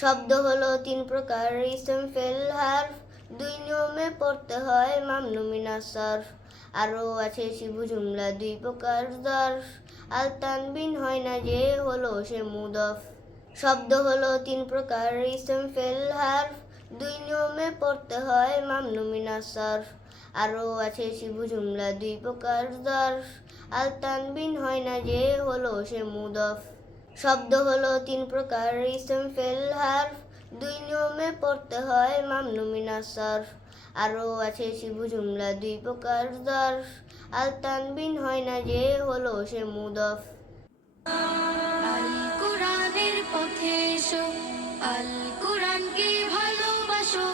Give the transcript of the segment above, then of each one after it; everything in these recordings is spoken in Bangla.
শব্দ হলো তিন প্রকার, ইসম ফেল হারফ, দুই নিয়মে পড়তে হয় মামনু মিনাস সরফ। আরও আছে শিবু জুমলা দুই প্রকার জরফ, আল তানবিন হয় না যে হলো সে মুদফ। শব্দ হলো তিন প্রকার, ইসম ফেল হারফ, দুই নিয়মে পড়তে হয় মামনু মিনাস সরফ। আরও আছে শিবু জুমলা দুই প্রকার জরফ, আল তানবিন হয় না যে হলো সে মুদফ। শব্দ হলো তিন প্রকার, ইসম ফেল হারফ, দুই নিয়মে পড়তে হয় মামনু মিনাস সরফ। আরও আছে শিবু জুমলা দুই প্রকার জরফ, আল তানবিন হয় না যে হলো সে মুদফ। আল কোরআনের পথে এসো, আল কোরআনকে ভালোবাসো,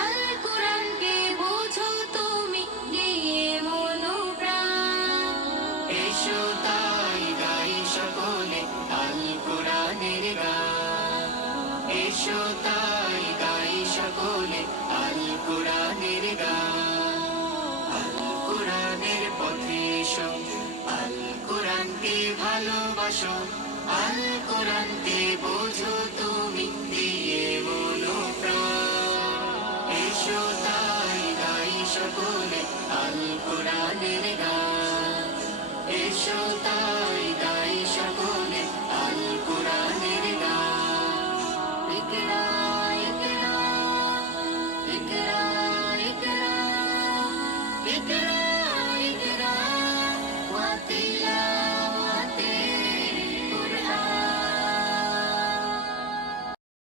আল কোরআনকে বোঝো তুমি দিয়ে মনোপ্রাণ। এসো তাই গাই সকলে আল কোরআনের গান, এসো তাই গাই সকলে আল কোরআনের গান। আল কোরআনের পথে এসো, আল কোরআনকে ভালোবাসো, আল কোরআনকে বোঝো তুমি দিয়ে মনোপ্রাণ। এসো তাই গাই সকলে আল কোরআনের গান, এসো তাই